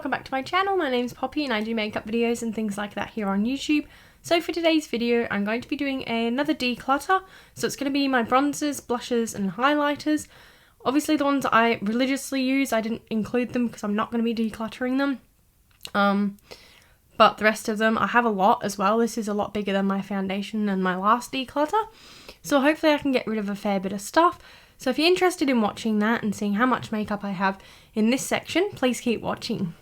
welcome back to my channel. My name's Poppy and I do makeup videos and things like that here on YouTube. So for today's video I'm going to be doing another declutter. So it's going to be my bronzers, blushes and highlighters. Obviously the ones I religiously use, I didn't include them because I'm not going to be decluttering them. But the rest of them, I have a lot as well. This is a lot bigger than my foundation and my last declutter. So hopefully I can get rid of a fair bit of stuff. So if you're interested in watching that and seeing how much makeup I have in this section, please keep watching.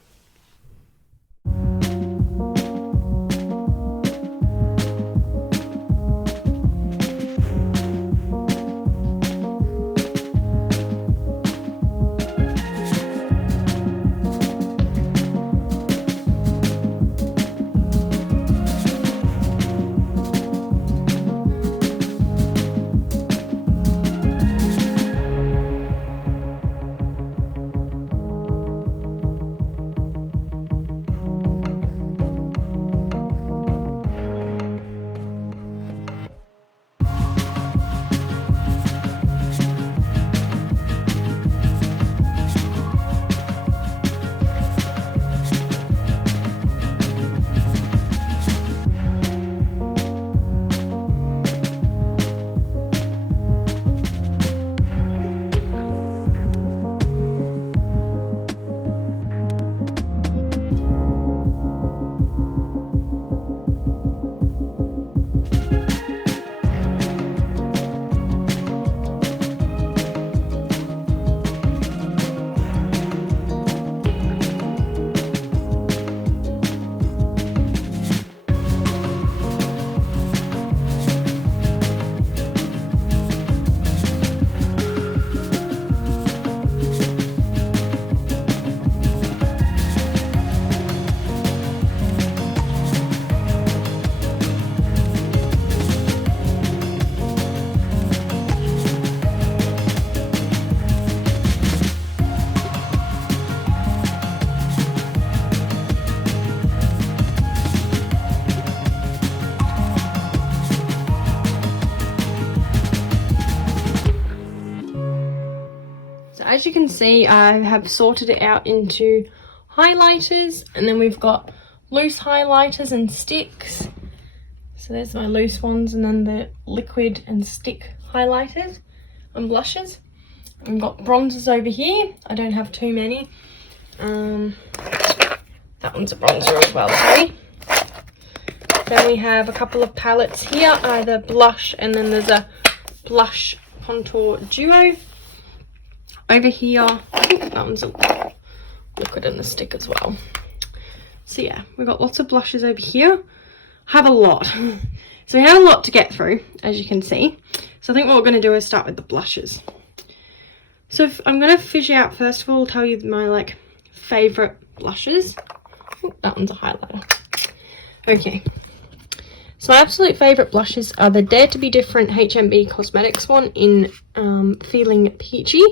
As you can see, I have sorted it out into highlighters, and then we've got loose highlighters and sticks. So there's my loose ones, and then the liquid and stick highlighters and blushes. We've got bronzers over here. I don't have too many. That one's a bronzer as well, sorry. Then we have a couple of palettes here, either blush, and then there's a blush contour duo. Over here, I think that one's a liquid and a stick as well. So yeah, we've got lots of blushes over here. I have a lot. So we have a lot to get through, as you can see. So I think what we're going to do is start with the blushes. So if I'm going to fish out, first of all, tell you my favourite blushes. Ooh, that one's a highlighter. Okay. So my absolute favourite blushes are the Dare to Be Different HMB Cosmetics one in Feeling Peachy.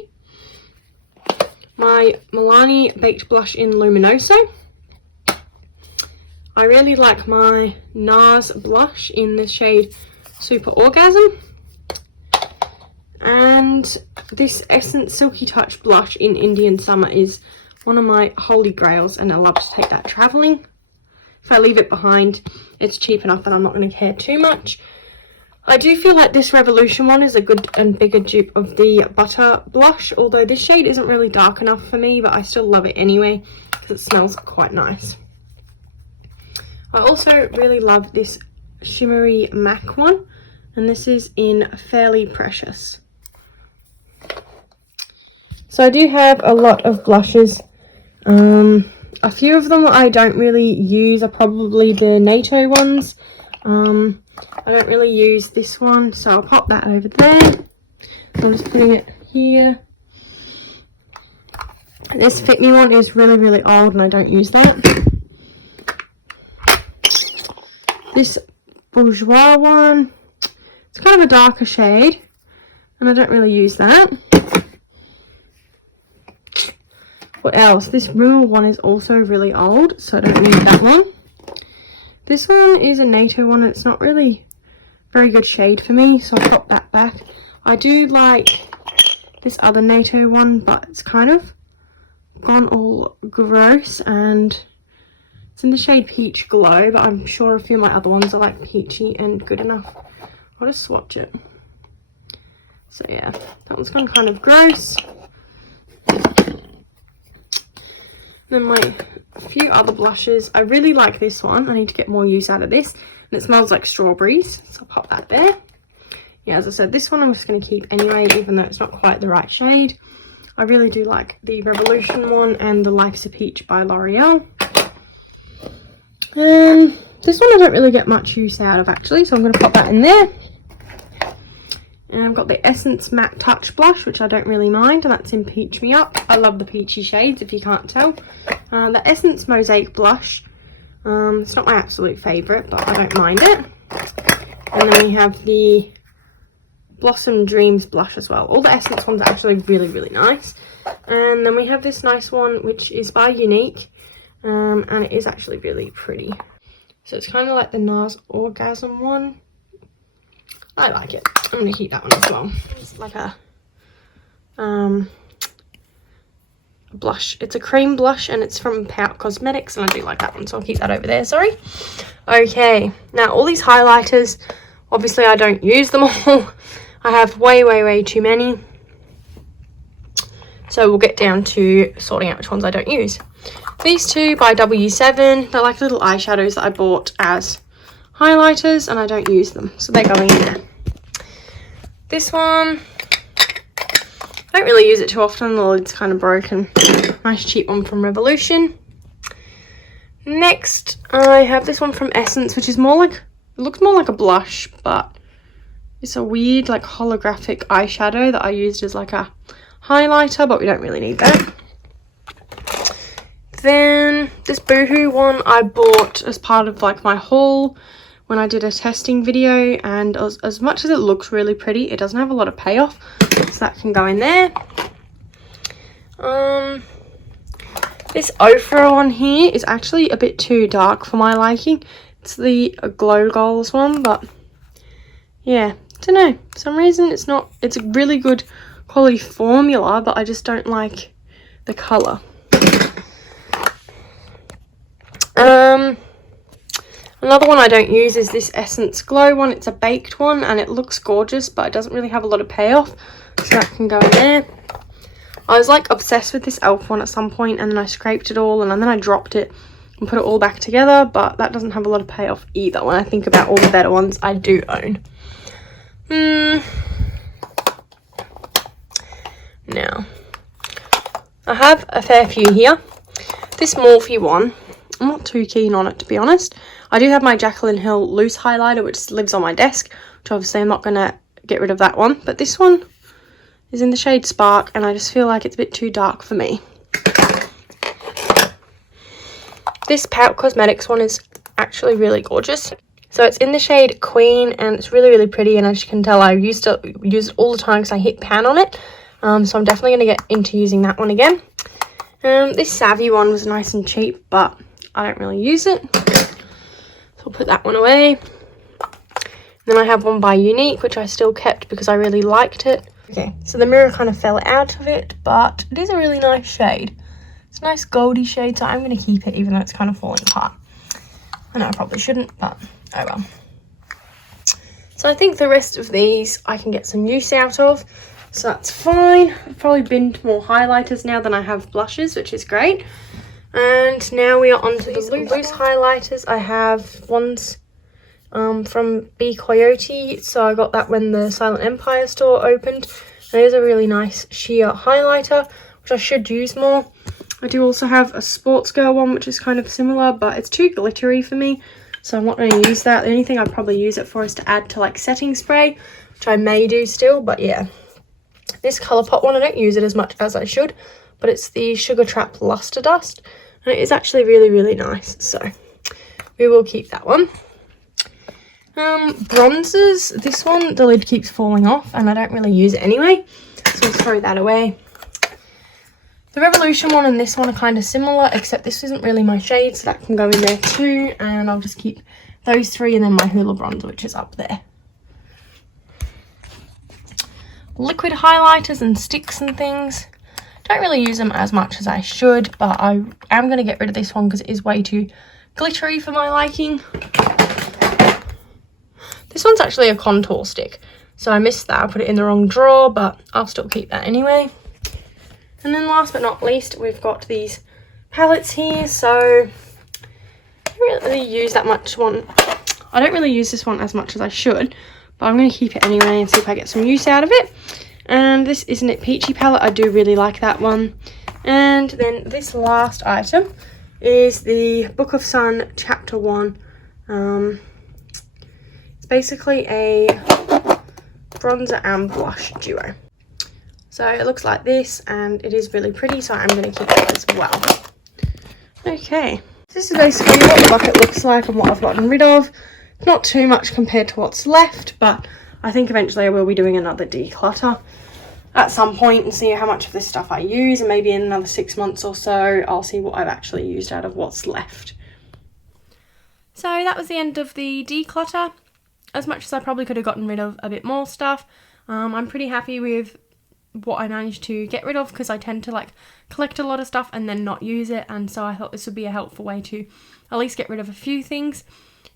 My Milani Baked Blush in Luminoso. I really like my NARS blush in the shade Super Orgasm. And this Essence Silky Touch blush in Indian Summer is one of my holy grails, and I love to take that travelling. If I leave it behind, it's cheap enough and I'm not going to care too much. I do feel like this Revolution one is a good and bigger dupe of the Butter blush, although this shade isn't really dark enough for me, but I still love it anyway because it smells quite nice. I also really love this shimmery MAC one, and this is in Fairly Precious. So I do have a lot of blushes. A few of them I don't really use are probably the NATO ones. I don't really use this one, so I'll pop that over there. I'm just putting it here. This Fit Me one is really, really old and I don't use that. This Bourjois one, it's kind of a darker shade and I don't really use that. What else? This Rimmel one is also really old, so I don't need that one. This one is a NATO one. It's not really very good shade for me, so I'll pop that back. I do like this other NATO one, but it's kind of gone all gross, and it's in the shade Peach Glow, but I'm sure a few of my other ones are like peachy and good enough. I'll just swatch it. So yeah, that one's gone kind of gross. Then my few other blushes. I really like this one. I need to get more use out of this. And it smells like strawberries, so I'll pop that there. Yeah, as I said, this one I'm just going to keep anyway, even though it's not quite the right shade. I really do like the Revolution one and the Life's a Peach by L'Oreal. This one I don't really get much use out of actually, so I'm going to pop that in there. And I've got the Essence Matte Touch Blush, which I don't really mind, and that's in Peach Me Up. I love the peachy shades, if you can't tell. The Essence Mosaic Blush. It's not my absolute favourite, but I don't mind it. And then we have the Blossom Dreams Blush as well. All the Essence ones are actually really, really nice. And then we have this nice one, which is by Unique. And it is actually really pretty. So it's kind of like the NARS Orgasm one. I like it. I'm going to keep that one as well. It's like a blush. It's a cream blush and it's from Pout Cosmetics, and I do like that one, so I'll keep that over there, sorry. Okay, now all these highlighters, obviously I don't use them all. I have way too many. So we'll get down to sorting out which ones I don't use. These two by W7, they're like little eyeshadows that I bought as highlighters and I don't use them, so they're going in there. This one, I don't really use it too often, the lid's kind of broken. Nice cheap one from Revolution. Next I have this one from Essence, which is more like, it looks more like a blush, but it's a weird like holographic eyeshadow that I used as like a highlighter, but we don't really need that. Then this Boohoo one I bought as part of like my haul when I did a testing video, and as much as it looks really pretty, it doesn't have a lot of payoff, so that can go in there. This Ofra one here is actually a bit too dark for my liking. It's the Glow Goals one, but yeah, I don't know, for some reason it's not, it's a really good quality formula, but I just don't like the colour. Another one I don't use is this Essence Glow one. It's a baked one and it looks gorgeous, but it doesn't really have a lot of payoff, so that can go in there. I was like obsessed with this e.l.f. one at some point, and then I scraped it all and then I dropped it and put it all back together, but that doesn't have a lot of payoff either when I think about all the better ones I do own. Now, I have a fair few here. This Morphe one, I'm not too keen on it, to be honest. I do have my Jaclyn Hill loose highlighter, which lives on my desk, which obviously I'm not going to get rid of that one. But this one is in the shade Spark, and I just feel like it's a bit too dark for me. This Pout Cosmetics one is actually really gorgeous. So it's in the shade Queen, and it's really pretty, and as you can tell, I used to use it all the time because I hit pan on it. So I'm definitely going to get into using that one again. This Savvy one was nice and cheap, but I don't really use it. So I'll put that one away. Then I have one by Unique, which I still kept because I really liked it. Okay, so the mirror kind of fell out of it, but it is a really nice shade. It's a nice goldy shade, so I'm going to keep it even though it's kind of falling apart. I know I probably shouldn't, but oh well. So I think the rest of these I can get some use out of, so that's fine. I've probably binned more highlighters now than I have blushes, which is great. And now we are on to the loose highlighters. I have ones from B Coyote, so I got that when the Silent Empire store opened. And it is a really nice sheer highlighter, which I should use more. I do also have a Sports Girl one, which is kind of similar, but it's too glittery for me, so I'm not going to use that. The only thing I'd probably use it for is to add to like setting spray, which I may do still, but yeah. This Colourpop one, I don't use it as much as I should, but it's the Sugar Trap Luster Dust, and it is actually really nice, so we will keep that one. Bronzers, this one, the lid keeps falling off, and I don't really use it anyway, so we'll throw that away. The Revolution one and this one are kind of similar, except this isn't really my shade, so that can go in there too, and I'll just keep those three, and then my Hoola bronzer, which is up there. Liquid highlighters and sticks and things. Don't really use them as much as I should, but I am going to get rid of this one because it is way too glittery for my liking. This one's actually a contour stick, so I missed that. I put it in the wrong drawer, but I'll still keep that anyway. And then last but not least, we've got these palettes here. So I don't really use that much one. I don't really use this one as much as I should, but I'm going to keep it anyway and see if I get some use out of it. And this Isn't It Peachy palette. I do really like that one. And then this last item is the Book of Sun Chapter 1. It's basically a bronzer and blush duo. So it looks like this, and it is really pretty, so I'm going to keep it as well. Okay, this is basically what the bucket looks like and what I've gotten rid of. Not too much compared to what's left, but I think eventually I will be doing another declutter at some point and see how much of this stuff I use, and maybe in another 6 months or so I'll see what I've actually used out of what's left. So that was the end of the declutter. As much as I probably could have gotten rid of a bit more stuff, I'm pretty happy with what I managed to get rid of, because I tend to like collect a lot of stuff and then not use it, and so I thought this would be a helpful way to at least get rid of a few things.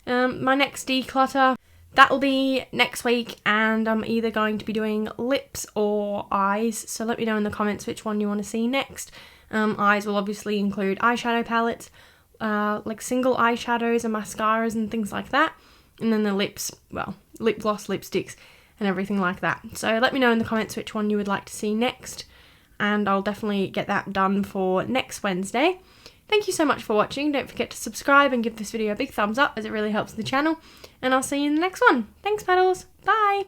My next declutter, that will be next week, and I'm either going to be doing lips or eyes, so let me know in the comments which one you want to see next. Eyes will obviously include eyeshadow palettes, like single eyeshadows and mascaras and things like that, and then the lips, well, lip gloss, lipsticks and everything like that. So let me know in the comments which one you would like to see next, and I'll definitely get that done for next Wednesday. Thank you so much for watching. Don't forget to subscribe and give this video a big thumbs up, as it really helps the channel. And I'll see you in the next one. Thanks, Petals. Bye.